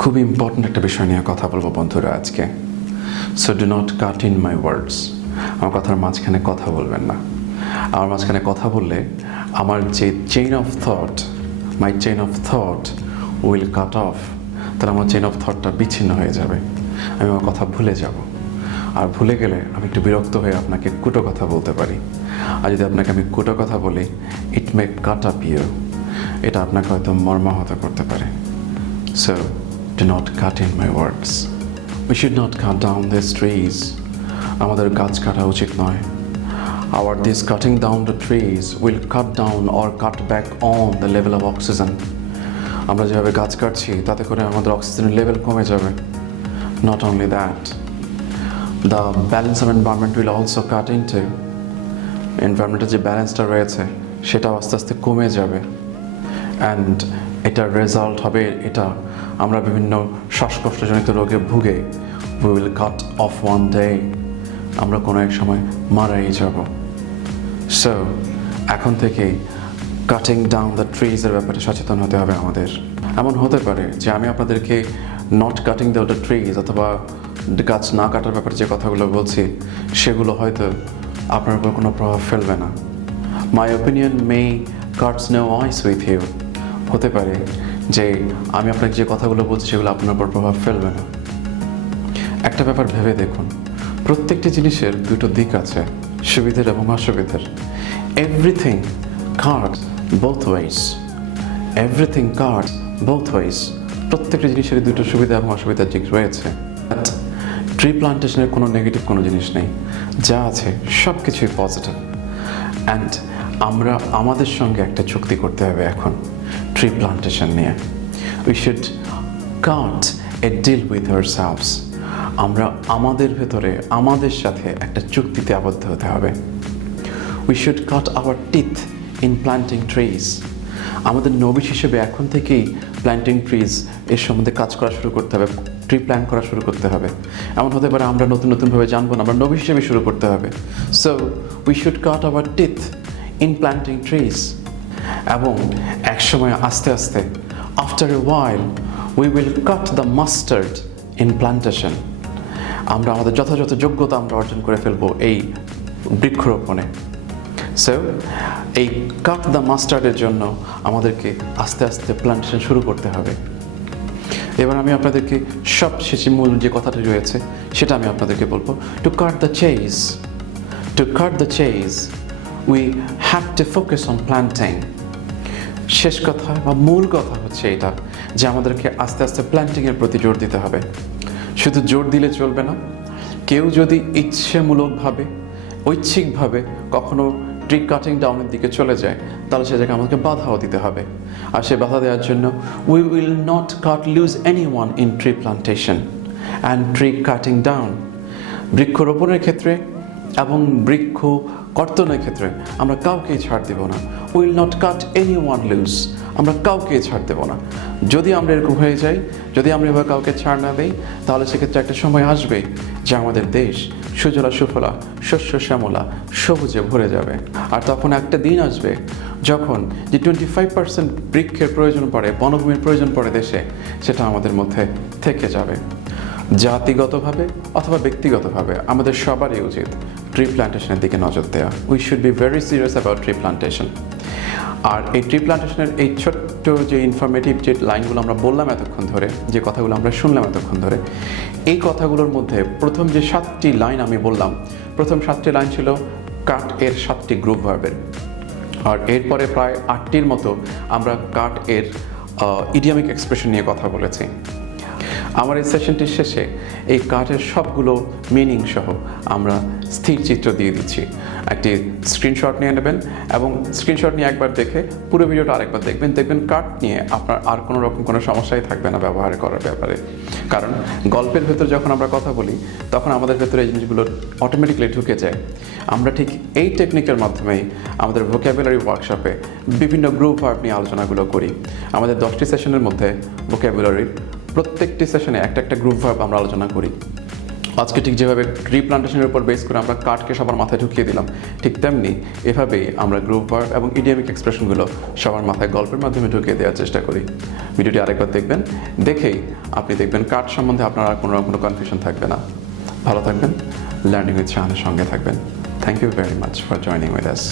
খুব ইম্পর্ট্যান্ট একটা বিষয় নিয়ে কথা বলবো বন্ধুরা আজকে। So do not cut in my words. আমার কথার মাঝখানে কথা বলবেন না। আমার মাঝখানে কথা বললে আমার যে my chain of thought will cut off. তাহলে আমার চেইন অফ থটটা বিচ্ছিন্ন হয়ে যাবে, আমি আমার কথা ভুলে যাব। আর ভুলে গেলে আমি একটু বিরক্ত হয়ে আপনাকে কুটো কথা বলতে পারি। আর যদি আপনাকে আমি কুটো কথা বলি, ইট মে কাট আপ ইউ। এটা আপনাকে হয়তো মর্মাহত করতে পারে। So do not cut in my words. We should not cut down these trees. আমাদের গাছ কাটা উচিত নয়। This cutting down the trees will cut down or cut back on the level of oxygen. আমরা যেভাবে গাছ কাটছি তাতে করে আমাদের অক্সিজেনের লেভেল কমে যাবে। Not only that, the balance of environment will also cut into. এনভায়রনমেন্টের যে ব্যালেন্সটা রয়েছে সেটাও আস্তে আস্তে কমে যাবে। অ্যান্ড এটার রেজাল্ট হবে এটা, আমরা বিভিন্ন শ্বাসকষ্টজনিত রোগে ভুগে we will cut off one day. আমরা কোনো এক সময় মারাই যাব। সো এখন থেকেই কাটিং ডাউন দ্য ট্রিজের ব্যাপারে সচেতন হতে হবে আমাদের। এমন হতে পারে যে আমি আপনাদেরকে নট কাটিং দ্য ট্রিজ অথবা গাছ না কাটার ব্যাপারে যে কথাগুলো বলছি সেগুলো হয়তো আপনার উপর কোনো প্রভাব ফেলবে না। My opinion may cuts no ice with you. হতে পারে যে আমি আপনাকে যে কথাগুলো বলছি সেগুলো আপনার উপর প্রভাব ফেলবে না। একটা ব্যাপার ভেবে দেখুন, প্রত্যেকটি জিনিসের দুটো দিক আছে, সুবিধের এবং অসুবিধের। Everything Katz both wedge. Everything Katz both wedge. প্রত্যেকটি জিনিসের দুটো সুবিধা এবং অসুবিধার দিক রয়েছে। বাট ট্রি প্লান্টেশনের কোনো নেগেটিভ কোনো জিনিস নেই, যা আছে সব কিছুই পজিটিভ। অ্যান্ড আমরা আমাদের সঙ্গে একটা চুক্তি করতে হবে এখন ট্রি প্লান্টেশন নিয়ে। We should cut a deal with ourselves. আমরা আমাদের ভেতরে আমাদের সাথে একটা চুক্তিতে আবদ্ধ হতে হবে। We should cut our teeth in planting trees. আমাদের নবিশ হিসেবে এখন থেকেই প্ল্যান্টিং ট্রিজ এর সম্বন্ধে কাজ করা শুরু করতে হবে, ট্রি প্ল্যান্ট করা শুরু করতে হবে। এমন হতে পারে আমরা নতুনভাবে জানবো না, আমরা নবিশ হিসেবে শুরু করতে হবে। So we should cut our teeth in planting trees. এবং একসময় আস্তে আস্তে after a while we will cut the mustard in plantation. আমরা আমাদের যথাযথ যোগ্যতা আমরা অর্জন করে ফেলবো এই বৃক্ষরোপণে। সো এই কাট দ্য মাস্টার্ডের জন্য আমাদেরকে আস্তে আস্তে প্ল্যান্টেশন শুরু করতে হবে। এবার আমি আপনাদেরকে সবশেষে মূল যে কথাটি রয়েছে সেটা আমি আপনাদেরকে বলবো। To cut the chase we have to focus on planting. শেষ কথা বা মূল কথা হচ্ছে এটা যে আমাদেরকে আস্তে আস্তে প্ল্যান্টিংয়ের প্রতি জোর দিতে হবে। শুধু জোর দিলে চলবে না। কেউ যদি ইচ্ছেমূলকভাবে ঐচ্ছিকভাবে কখনো ট্রি কাটিং ডাউনের দিকে চলে যায় তাহলে সে জায়গায় আমাদেরকে বাধাও দিতে হবে। আর সে বাধা দেওয়ার জন্য we will not lose anyone in tree plantation and tree cutting down. বৃক্ষরোপণের ক্ষেত্রে এবং বৃক্ষ কর্তনের ক্ষেত্রে আমরা কাউকেই ছাড় দেব না। Will not cut anyone loose. আমরা কাউকেই ছাড় দেব না। যদি আমরা এরকম হয়ে যাই, যদি আমরা এবার কাউকে ছাড় না দিই, তাহলে সেক্ষেত্রে একটা সময় আসবে যে আমাদের দেশ সুজলা সুফলা শস্য শ্যামলা সবুজে ভরে যাবে। আর তখন একটা দিন আসবে যখন যে 25% বৃক্ষের প্রয়োজন পড়ে, বনভূমির প্রয়োজন পড়ে দেশে, সেটা আমাদের মধ্যে থেকে যাবে। জাতিগতভাবে অথবা ব্যক্তিগতভাবে আমাদের সবারই উচিত ট্রি প্লান্টেশনের দিকে নজর দেওয়া। We should be very serious about tree plantation. আর এই ট্রি প্লান্টেশনের এই ছোট্ট যে ইনফরমেটিভ যে লাইনগুলো আমরা বললাম এতক্ষণ ধরে, যে কথাগুলো আমরা শুনলাম এতক্ষণ ধরে, এই কথাগুলোর মধ্যে প্রথম যে 7টি লাইন আমি বললাম, প্রথম 7টি লাইন ছিল কাট এর 7টি গ্রুপ ভার্বের। আর এরপরে প্রায় 8টির মতো আমরা কাট এর ইডিয়ামিক এক্সপ্রেশন নিয়ে কথা বলেছি। আমার এই সেশনটির শেষে এই কাটের সবগুলো মিনিং সহ আমরা স্থির চিত্র দিয়ে দিচ্ছি। একটি স্ক্রিনশট নিয়ে নেবেন এবং স্ক্রিনশট নিয়ে একবার দেখে পুরো ভিডিওটা আরেকবার দেখবেন কাট নিয়ে আপনার আর কোনো রকম কোনো সমস্যাই থাকবে না ব্যবহার করার ব্যাপারে। কারণ গল্পের ভেতর যখন আমরা কথা বলি তখন আমাদের ভেতরে এই জিনিসগুলো অটোমেটিক্যালি ঢুকে যায়। আমরা ঠিক এই টেকনিকের মাধ্যমেই আমাদের ভোক্যাবুলারি ওয়ার্কশপে বিভিন্ন গ্রুপ ভার্ব নিয়ে আলোচনাগুলো করি। আমাদের 10টি সেশনের মধ্যে ভোক্যাবুলারির প্রত্যেকটি সেশনে একটা গ্রুপ ভার্ব আমরা আলোচনা করি। আজকে ঠিক যেভাবে ট্রি প্লান্টেশনের উপর বেস করে আমরা কাটকে সবার মাথায় ঢুকিয়ে দিলাম, ঠিক তেমনি এভাবেই আমরা গ্রুপ ভার্ব এবং ইডিয়ামিক এক্সপ্রেশনগুলো সবার মাথায় গল্পের মাধ্যমে ঢুকিয়ে দেওয়ার চেষ্টা করি। ভিডিওটি আরেকবার দেখবেন, দেখেই আপনি দেখবেন কাট সম্বন্ধে আপনার আর কোনো কনফিউশন থাকবে না। ভালো থাকবেন, লার্নিং উইথ শাহানের সঙ্গে থাকবেন। Thank you very much for joining with us.